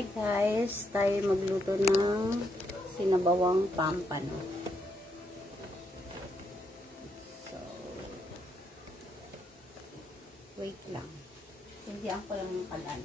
Hi guys, tayo magluto ng sinabawang pampano. So, wait lang. Hindihan ko lang yung kalan.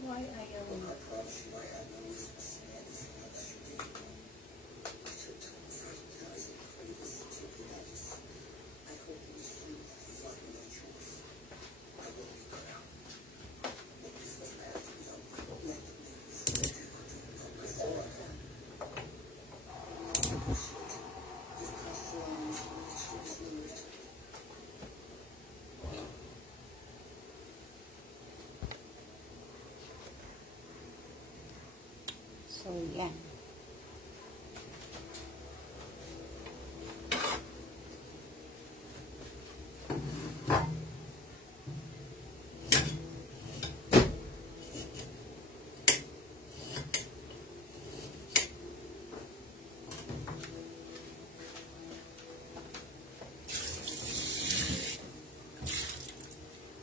Why ayaw mo? So, yan.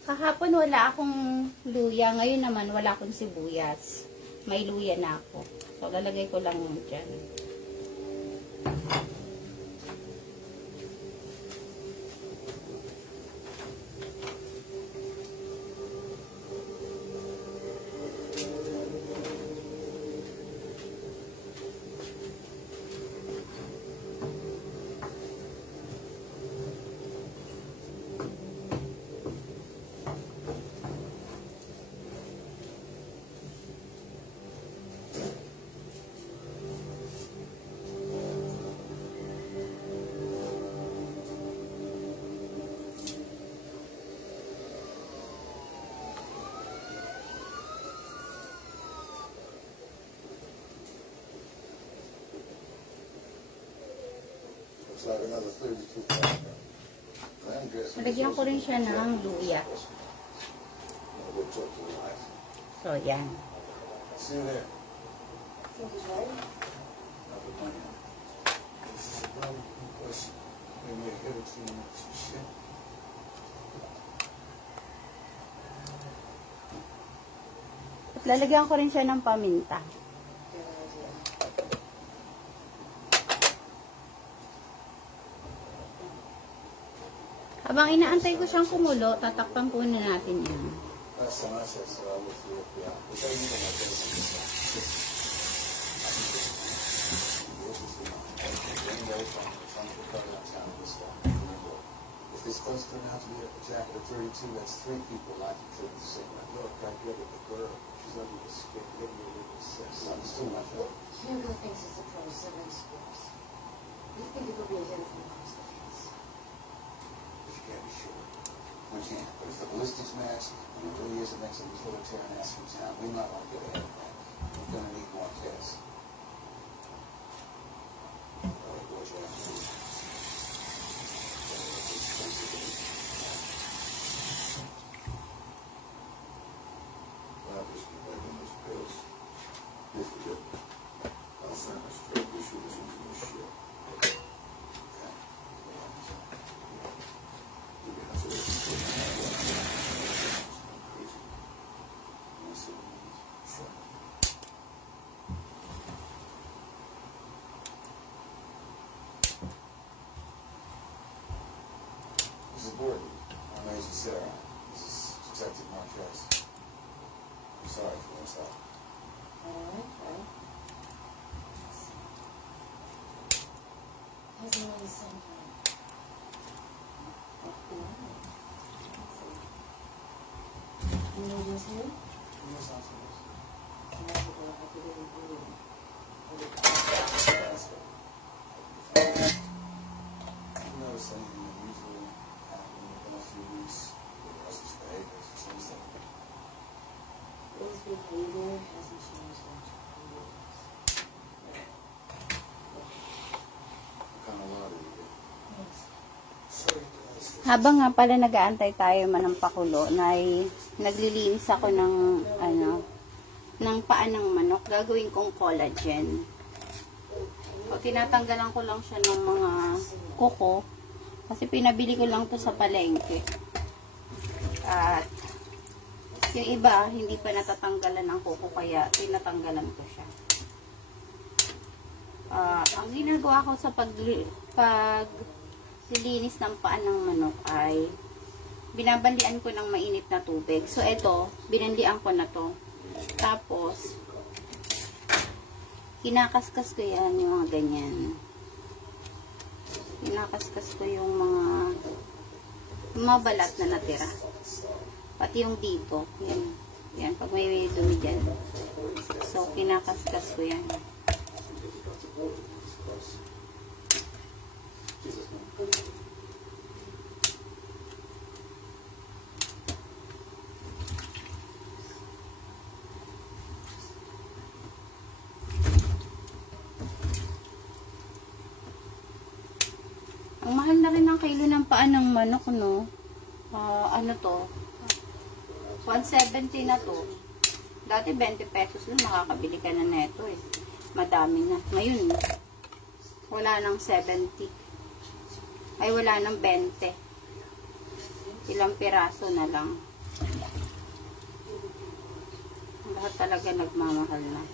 Kahapon wala akong luya. Ngayon naman wala akong sibuyas. May luya na ako. So, lalagay ko lang dyan. Malagyan ko rin siya ng luya. So, yan. At lalagyan ko rin siya ng paminta. Habang inaantay ko siyang kumulo, tatakpan po na natin yan. We can't. But if the ballistics match, and it really is the next utilitarian ass from town, we might want to get ahead of that. We're going to need more tests. All right, boys, you have to move. Well, this is like in those pills. This is it. I'll sign a straight issue this into this shit. Gordon, I'm Agent Sarah. This is Detective Marquez. I'm sorry for what's up. Alright. How's the little son doing? You know what's here? Yes, I'm sorry. I'm not going to have to get in blue. You notice anything unusual happening within a few weeks with Russ's behavior? Since then? His behavior hasn't changed much in years. What kind of law do you get? Yes. So Habang nga pala nag-aantay tayo man ng pakulo, naglilinis ako ng ng paa ng manok. Gagawin kong collagen. O, tinatanggalan ko lang siya ng mga kuko. Kasi pinabili ko lang to sa palengke. At yung iba, hindi pa natatanggalan ng kuko, kaya tinatanggalan ko siya. Ang ginagawa ko sa paglilinis ng paa ng manok ay binabandian ko ng mainit na tubig. So, ito, binandian ko na to. Tapos, kinakaskas ko yan, yung mga ganyan. Kinakaskas ko yung mga balat na natira. Pati yung dito. Yan. Yan, pag may dumi dyan. So, kinakaskas ko yan. Ang mahal na rin ang kilo ng paa ng manok, no? Ano to? 170 na to. Dati 20 pesos lang makakabili ka na neto eh. Madami na. Ngayon, wala nang 70. Ay, wala nang 20. Ilang piraso na lang. Lahat talaga nagmamahal na.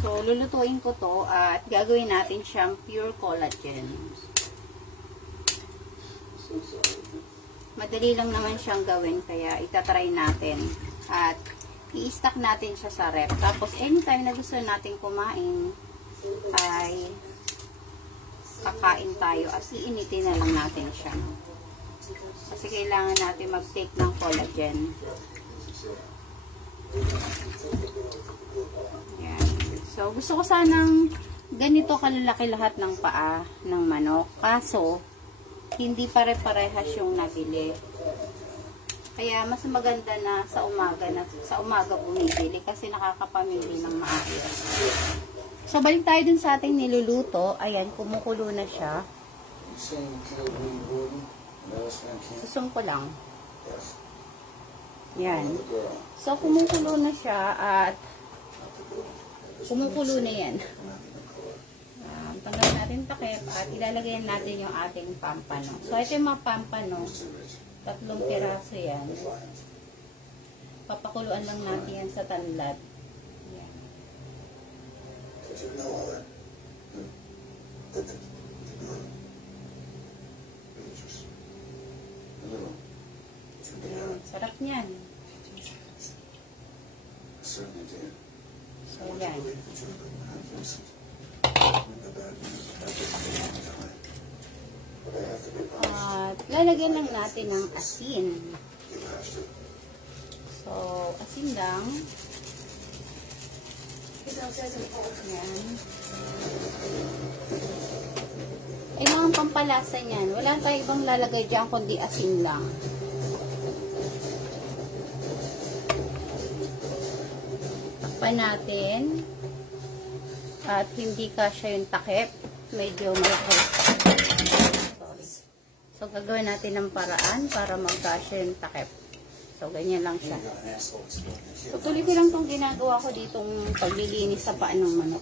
So, lulutuin ko to at gagawin natin siyang pure collagen. Madali lang naman siyang gawin, kaya itatry natin. At i-stack natin siya sa rep. Tapos, anytime na gusto natin kumain, ay kakain tayo at iinitin na lang natin siya. Kasi kailangan natin mag-take ng collagen. Yan. So, gusto ko sanang ganito kalalaki lahat ng paa ng manok. Kaso, hindi pare-parehas yung nabili. Kaya mas maganda na sa umaga bumibili kasi nakakapamili ng maayos. So, balik tayo dun sa ating niluluto. Ayan, kumukulo na siya. Susong ko lang. Yan. So, kumukulo na siya at kumukulo na yan. Tanggalin natin takip at ilalagay natin yung ating pampano. So, ito yung mga pampano. 3 piraso yan. Papakuluan lang natin yan sa tanlad. Yan. Yan. Sarap niyan. So, yan. At lalagyan lang natin ng asin. So, asin lang. Yan. Ay, mga pampalasa niyan. Wala tayong ibang lalagay dyan kundi asin lang. Takpan natin. At hindi kasya yung takip. Medyo may So, gagawin natin ng paraan para magkasya yung takip. So, ganyan lang siya. So, tuloy ko lang itong ginagawa ko ditong paglilinis sa paa ng manok.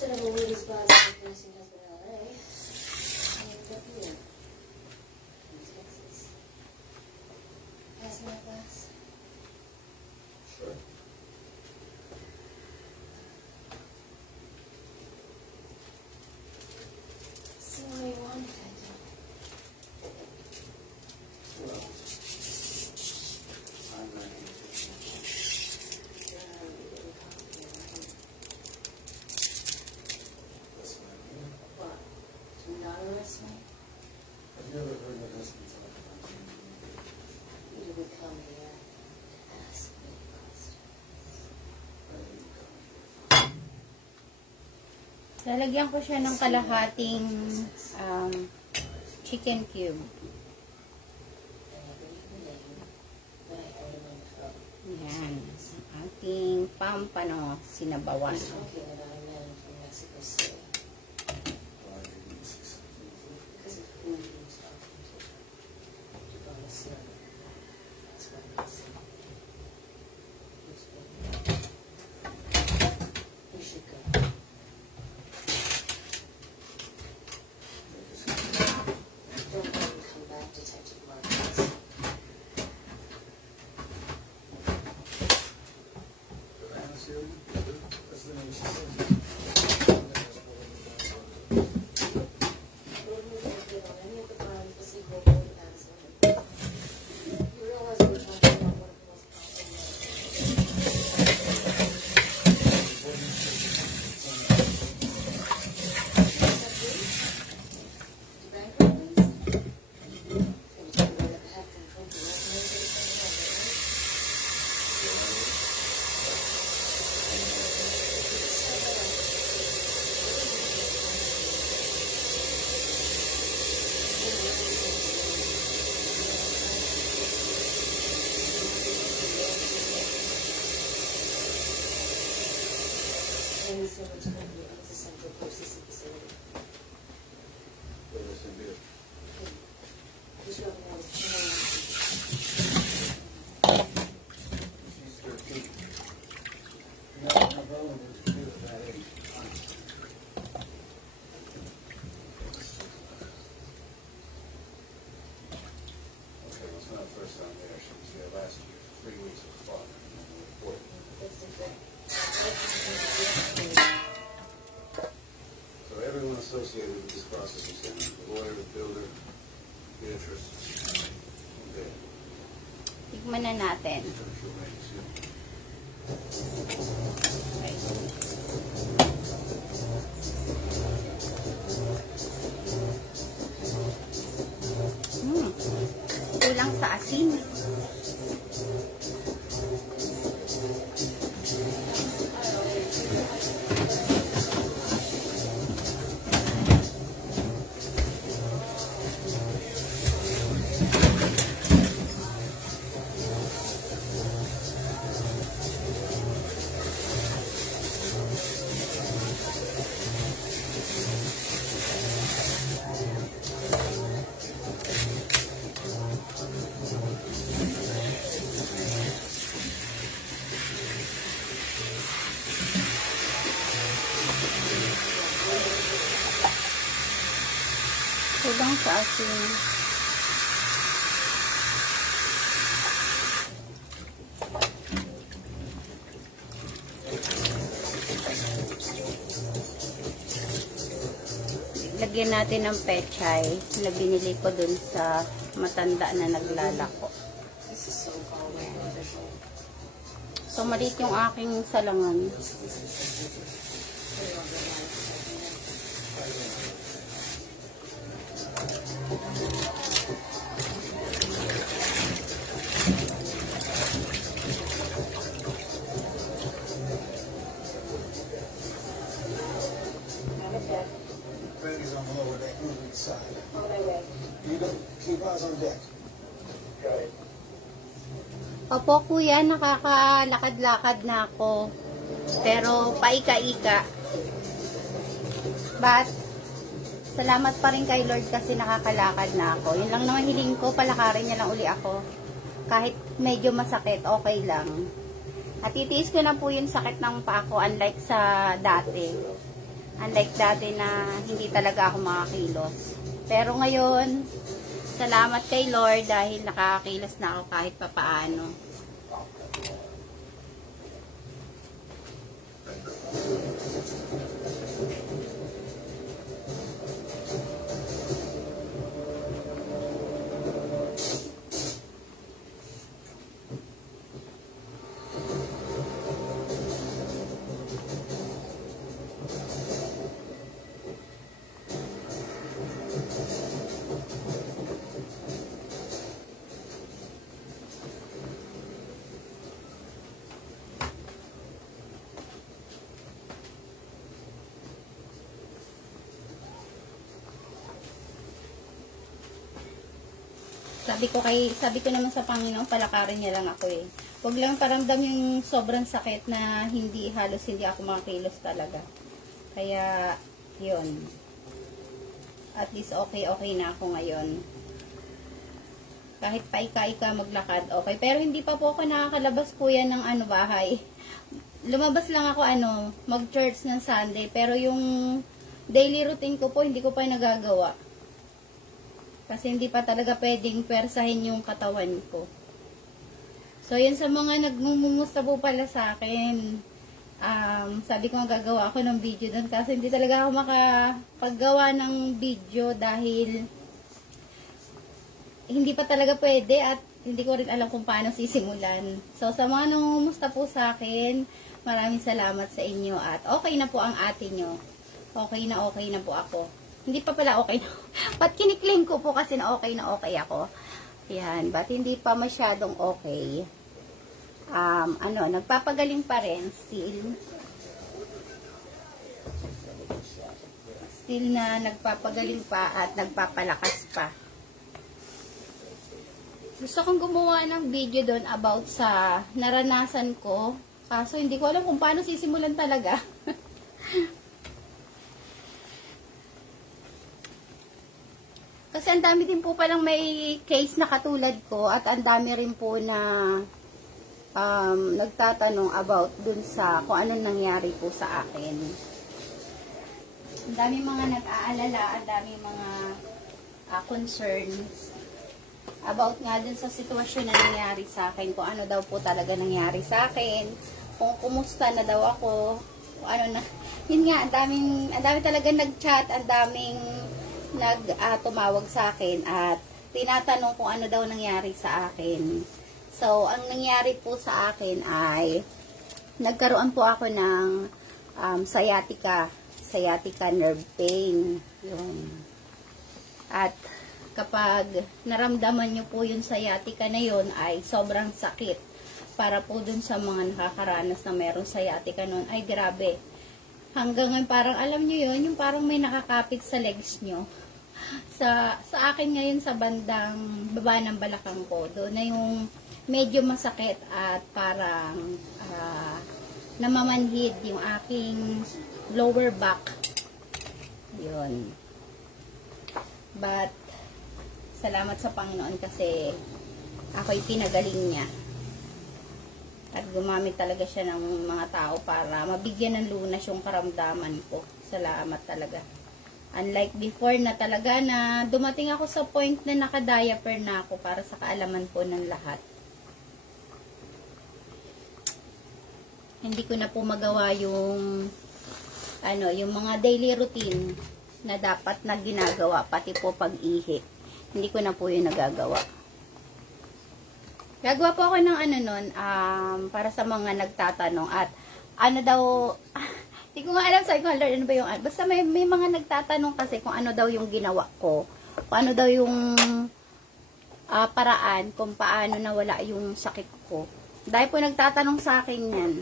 instead of a ladies' class like nursing has in LA, I ended up here in Texas. Pass my class. Sure. See what you wanted, I do. Well, I'm not going to That's what I mean. What? Do not arrest me? Have you ever heard my husband talk about me? You didn't come here to ask me questions. I didn't come here. Lalagyan ko siya ng kalahating chicken cube. I never eat the name, but I heard him on the phone. Yan. Ang ating pampano sinabawan. He's talking about a man from Mexico City Why didn't you say something? because of who he was talking to. You're going to see him. That's what he said. He's good. You should go. Don't let him come back, Detective Marcus. Did I ask you? That's the name she said. Associated with this process is the lawyer, the builder, Beatrice, and Dan. Tikman na natin. She'll make us, Kulang sa asin. Kulang sa asin. Lagyan natin ng pechay na binili ko dun sa matanda na naglalako. This is so far away and official. So, maliit yung aking salangan. Baby's on the lower deck, moving side. On my way. You don't keep eyes on deck. Got it. Opo, kuya, nakakalakad-lakad na ako. Pero, paika-ika. But, salamat pa rin kay Lord kasi nakakalakad na ako. Yun lang naman hiling ko, palakarin niya lang uli ako. Kahit medyo masakit, okay lang. At itiis ko na po yung sakit ng paa ko, unlike sa dati. Unlike dati na hindi talaga ako makakilos. Pero ngayon, salamat kay Lord dahil nakakakilos na ako kahit papaano. Sabi ko naman sa Panginoon, palakarin niya lang ako eh. Huwag lang paramdam yung sobrang sakit na halos hindi ako makakilos talaga. Kaya, yun. At least okay na ako ngayon. Kahit paika-ika maglakad, okay. Pero hindi pa po ako nakakalabas po yan ng bahay. Lumabas lang ako mag-church ng Sunday. Pero yung daily routine ko po, hindi ko pa nagagawa. Kasi hindi pa talaga pwedeng persahin yung katawan ko. So, yun sa mga nagmumusta po pala sa akin. Sabi ko gagawa ako ng video doon. Kasi hindi talaga ako makapaggawa ng video dahil hindi pa talaga pwede at hindi ko rin alam kung paano sisimulan. So, sa mga nangumusta po sa akin, maraming salamat sa inyo at okay na po ang ate nyo. Okay na po ako. Hindi pa pala okay na. Ba't kiniklaim ko po kasi na okay ako? Yan. Ba't hindi pa masyadong okay? Nagpapagaling pa rin. Still na nagpapagaling pa at nagpapalakas pa. Gusto kong gumawa ng video doon about sa naranasan ko. Kaso hindi ko alam kung paano sisimulan talaga. Kasi ang dami din po palang may case na katulad ko at ang dami rin po na nagtatanong about dun sa kung anong nangyari po sa akin. Ang dami mga nag-aalala, ang dami mga concerns about nga dun sa sitwasyon na nangyari sa akin, kung ano daw po talaga nangyari sa akin, kung kumusta na daw ako, kung ano na, yun nga, ang dami talaga nag-chat, ang daming tumawag sa akin at tinatanong kung ano daw nangyari sa akin. So, ang nangyari po sa akin ay nagkaroon po ako ng sciatica nerve pain. Yun. At kapag naramdaman nyo po yung sciatica na yun ay sobrang sakit. Para po dun sa mga nakakaranas na meron sciatica nun, ay grabe. Hanggang ngayon, parang alam nyo yun, yung parang may nakakapit sa legs nyo. Sa akin ngayon, sa bandang baba ng balakang ko, doon na yung medyo masakit at parang namamanhid yung aking lower back. Yun. But, salamat sa Panginoon kasi ako'y pinagaling niya. At gumamit talaga siya ng mga tao para mabigyan ng lunas yung karamdaman ko. Salamat talaga. Unlike before na talaga na dumating ako sa point na naka-diaper na ako para sa kaalaman po ng lahat. Hindi ko na po magawa yung yung mga daily routine na dapat na ginagawa, pati po pag-ihi. Hindi ko na po yung nagagawa. Gagawa po ako ng para sa mga nagtatanong at daw, hindi ko nga alam sa Lord, ano ba yung, basta may mga nagtatanong kasi kung ano daw yung ginawa ko, kung ano daw yung paraan, kung paano nawala yung sakit ko. Dahil po nagtatanong sa akin yan.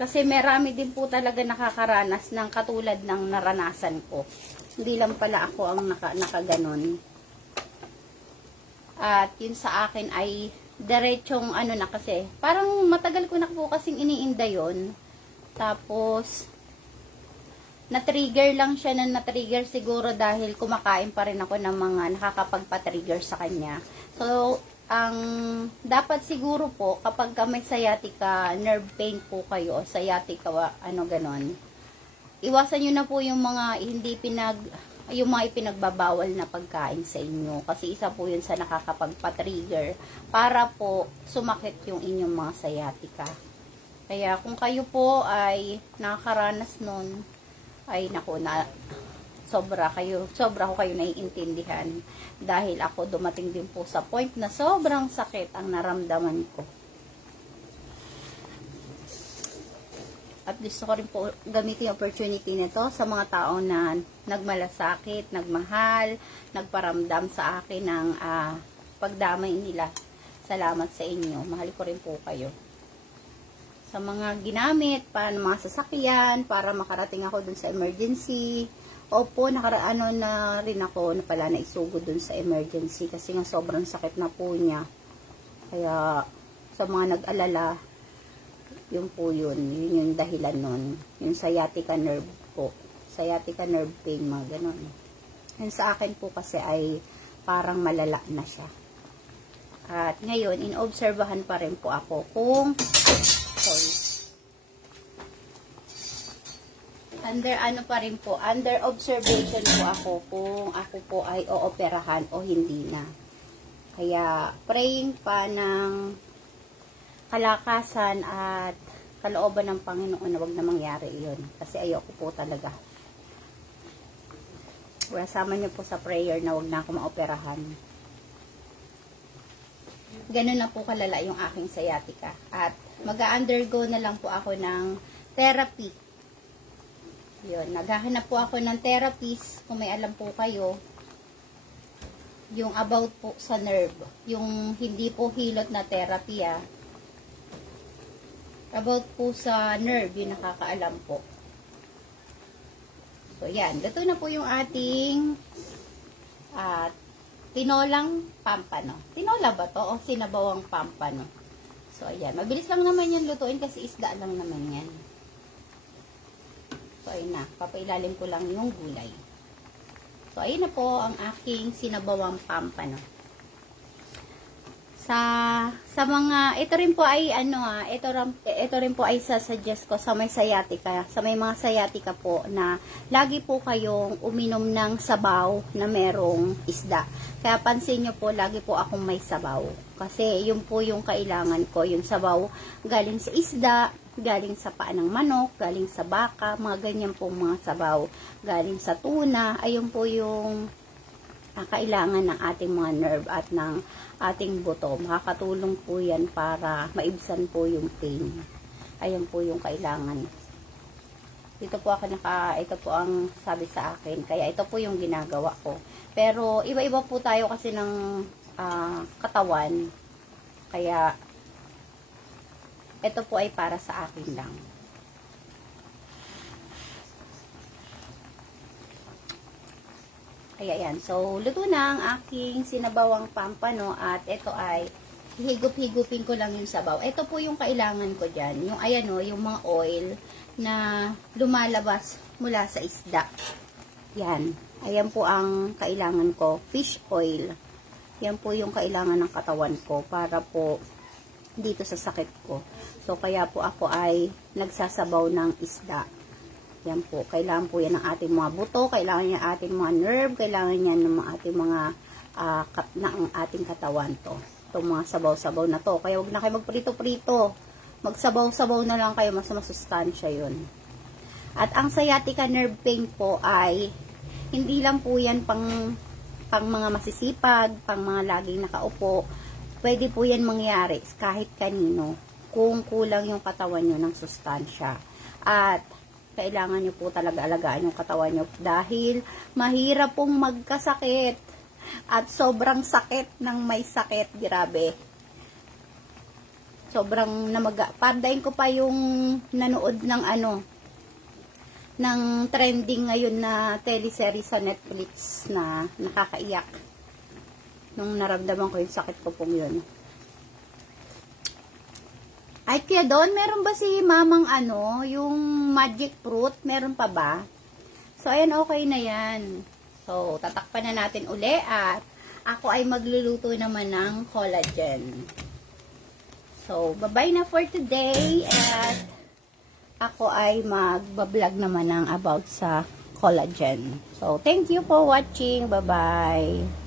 Kasi marami din po talaga nakakaranas ng katulad ng naranasan ko. Hindi lang pala ako ang nakaganon. At yun sa akin ay diretsong na kasi. Parang matagal ko na po kasing iniinda yun. Tapos, na-trigger lang siya na-trigger siguro dahil kumakain pa rin ako ng mga nakakapagpa-trigger sa kanya. So, ang dapat siguro po, kapag may sciatica, nerve pain po kayo, sciatica, ganon, iwasan nyo na po yung mga yung mga ipinagbabawal na pagkain sa inyo. Kasi isa po yun sa nakakapagpa-trigger para po sumakit yung inyong mga sciatica. Kaya kung kayo po ay nakakaranas nun, ay naku na, sobra ko kayo naiintindihan. Dahil ako dumating din po sa point na sobrang sakit ang naramdaman ko. At gusto ko rin po gamitin yung opportunity nito sa mga tao na nagmalasakit, nagmahal, nagparamdam sa akin ng pagdamay nila. Salamat sa inyo. Mahal ko rin po kayo. Sa mga ginamit, mga sasakyan, para makarating ako dun sa emergency. Opo, nakaraano na rin ako na pala naisugod dun sa emergency kasi nga sobrang sakit na po niya. Kaya sa mga nag-alala, yun po yun yung dahilan nun. Yung sciatica nerve po. Sciatica nerve pain, mga ganun. Yung sa akin po kasi ay parang malala na siya. At ngayon, inobserbahan pa rin po ako kung under observation po ako kung ako po ay ooperahan o hindi na. Kaya praying pa ng kalakasan at kalooban ng Panginoon na wag na mangyari yun. Kasi ayoko po talaga. Kasama niyo po sa prayer na wag na ako maoperahan. Ganun na po kalala yung aking sciatica. At mag-undergo na lang po ako ng therapy. Yun, naghahanap po ako ng therapist, kung may alam po kayo, yung about po sa nerve. Yung hindi po hilot na therapy about po sa nerve, yung nakakaalam po. So, yan. Luto na po yung ating tinolang pampano. Tinola ba to? O sinabawang pampano? So, ayan. Mabilis lang naman yan lutuin kasi isda lang naman yan. So, ayun na. Papailalim ko lang yung gulay. So, ayun na po ang aking sinabawang pampano. Sa mga, ito rin po ay ito rin po ay sasuggest ko sa may sciatica, sa may mga sciatica po na lagi po kayong uminom ng sabaw na merong isda. Kaya pansin nyo po, lagi po akong may sabaw. Kasi yun po yung kailangan ko, yung sabaw galing sa isda, galing sa paa ng manok, galing sa baka, mga ganyan po mga sabaw. Galing sa tuna, ayun po yung kailangan ng ating mga nerve at ng ating buto. Makakatulong po yan para maibsan po yung pain. Ayan po yung kailangan. Dito po ako ito po ang sabi sa akin. Kaya ito po yung ginagawa ko. Pero iba-iba po tayo kasi ng katawan. Kaya ito po ay para sa akin lang. Kaya yan. So, luto na ang aking sinabawang pampano at ito ay higup-higupin ko lang yung sabaw. Ito po yung kailangan ko dyan. Yung ayan o, yung mga oil na lumalabas mula sa isda. Yan. Ayan po ang kailangan ko. Fish oil. Yan po yung kailangan ng katawan ko para po dito sa sakit ko. So, kaya po ako ay nagsasabaw ng isda. Yan po. Kailangan po yan ng ating mga buto, kailangan yan ng ating mga nerve, kailangan yan ng ating mga ng ating katawan to. Itong mga sabaw-sabaw na to. Kaya huwag na kayo magprito-prito. Magsabaw-sabaw na lang kayo, mas masustansya yun. At ang sciatica nerve pain po ay hindi lang po yan pang mga masisipag, pang mga laging nakaupo. Pwede po yan mangyari kahit kanino kung kulang yung katawan nyo ng sustansya. At kailangan nyo po talaga alagaan yung katawan nyo dahil mahirap pong magkasakit at sobrang sakit ng may sakit, grabe. Sobrang namaga. Pardayin ko pa yung nanood ng ng trending ngayon na teleserye sa Netflix na nakakaiyak. Nung naramdaman ko yung sakit ko pong yun. Ay, kaya doon, meron ba si mamang yung magic fruit? Meron pa ba? So, ayan, okay na yan. So, tatakpan na natin uli at ako ay magluluto naman ng collagen. So, bye-bye na for today at ako ay mag-vlog naman ng about sa collagen. So, thank you for watching. Bye-bye.